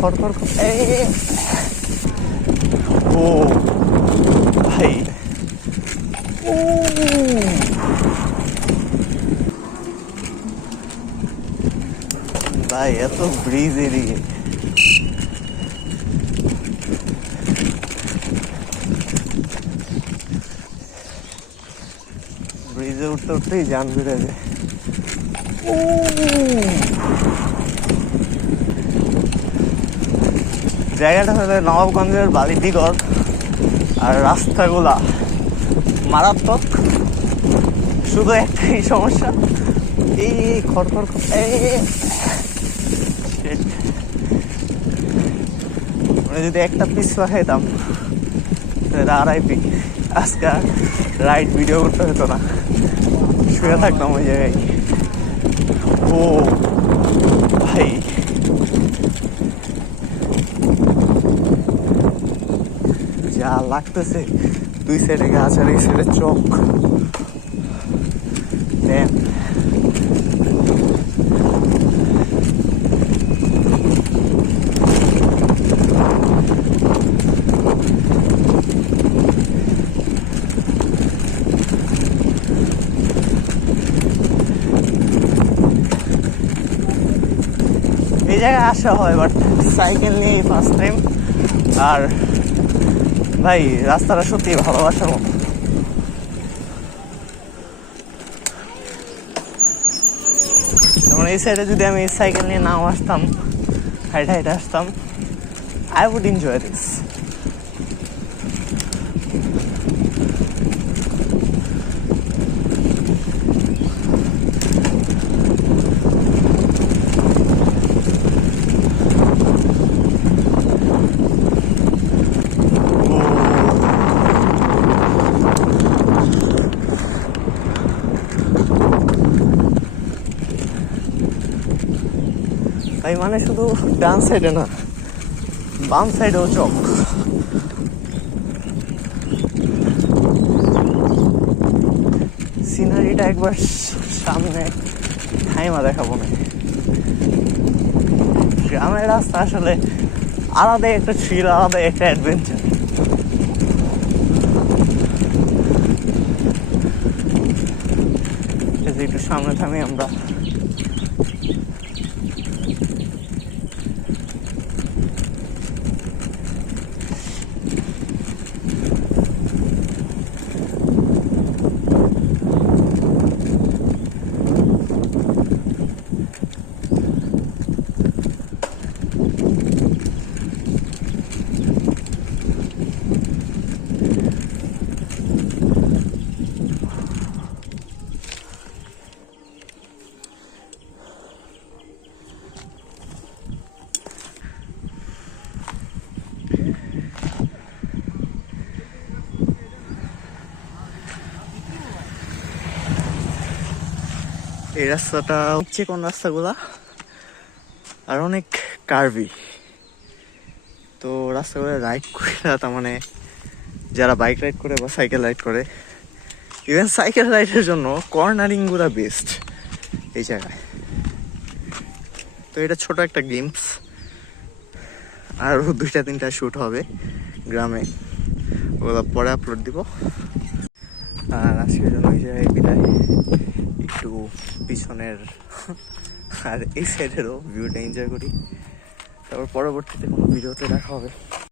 খড়খড় ও ভাই, ও ভাই এত ব্রিজ এদিকে। ব্রিজে উঠতে উঠতেই জান বেড়ে যায়। জায়গাটা হলো নবাবগঞ্জের বালিদিগর, আর রাস্তাগুলা মারাত্মক। শুধু একটাই সমস্যা, এই খড়খড় মানে যদি একটা পিছলা খাইতাম RIP, আজকে রাইড ভিডিও করতে হতো না, শুয়ে থাকতাম ওই জায়গায়। ও ভাই, যা লাগতেছে, দুই সাইডে গাছ আর এই সাইডে চোখ। এই জায়গায় আসা হয় বাট সাইকেল নিয়ে ফার্স্ট টাইম। আর ভাই রাস্তাটা সত্যি ভালোবাসার মতো। যেমন এই সাইডে যদি আমি সাইকেল নিয়ে নাও আসতাম, হাইটে হাইটে আসতাম, I would enjoy this. তাই মানে শুধু ডান সাইডে না, বাম সাইডেও চোখ। সিনারিটা একবার সামনে থাইমা দেখাবো না। গ্রামের রাস্তা আসলে আলাদাই একটা থ্রিল, আলাদাই একটা অ্যাডভেঞ্চার। একটু সামনে থামি আমরা। এই রাস্তাটা হচ্ছে কোন রাস্তাগুলা আর অনেক কার্ভি, তো রাস্তাগুলো রাইড করে, তার মানে যারা বাইক রাইড করে বা সাইকেল রাইড করে, ইভেন সাইকেল রাইডের জন্য কর্নারিং গুলা বেস্ট এই জায়গায়। তো এটা ছোট একটা গেমস, আরও 2-3টা শ্যুট হবে গ্রামে, ওগুলো পরে আপলোড দিব। আর আজকের জন্য এই জায়গায় বিদায়। একটু পিছনের আর এই সাইডেরও ভিউটা এনজয় করি, তারপর পরবর্তীতে কোনো ভিডিওতে দেখা হবে।